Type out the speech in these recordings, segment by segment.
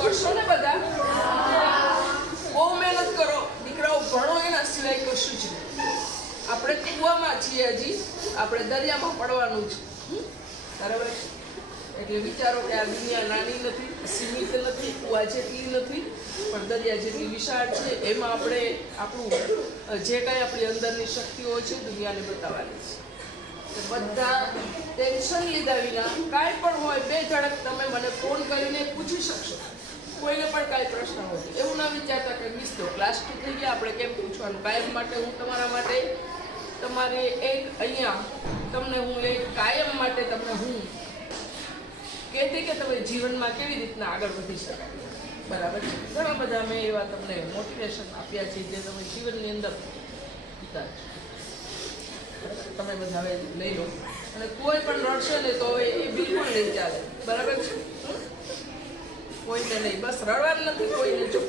કરશો ને બધા? બહુ મહેનત કરો દીકરાઓ, ભણો, એના સિવાય કશું જ નહીં. આપણે કૂવામાં છીએ, હજી આપણે દરિયામાં પડવાનું છે. બરાબર? એટલે વિચારો કે આ દુનિયા નાની નથી, સીમિત નથી, કૂવા જેટલી નથી, પણ દરિયા જેટલી વિશાળ છે. એમાં આપણે આપણું જે કાંઈ આપણી અંદરની શક્તિઓ છે દુનિયાને બતાવવાની છે. બધા ટેન્શન લીધા વિના કાંઈ પણ હોય, બે ઝડપ તમે મને ફોન કરીને પૂછી શકશો. કોઈને પણ કાંઈ પ્રશ્ન હોય એવું ના વિચારતા કે મિસ તો ક્લાસ 2 થઈ ગયા, આપણે કેમ પૂછવાનું. કાયમ માટે હું તમારા માટે, તમારે એક અહીંયા તમને હું એક કાયમ માટે તમને હું કહેતી કે તમે જીવનમાં કેવી રીતના આગળ વધી શકાય. બરાબર છે? ઘણા બધા મેં એવા તમને મોટિવેશન આપ્યા છે જે તમે જીવનની અંદર પીતા છો. તમે બધા હવે લઈ લો, અને કોઈ પણ રડશે ને તો હવે એ બિલકુલ નહીં ચાલે. બરાબર છે? કોઈને નહીં, બસ રડવાનું નથી કોઈને. ચૂપ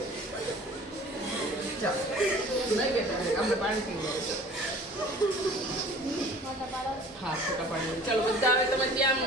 ચાલો, નહીં બેઠા અમને પાણી પીવું. હા, ફોટા પાણી. ચાલો બધા હવે તમે ત્યાં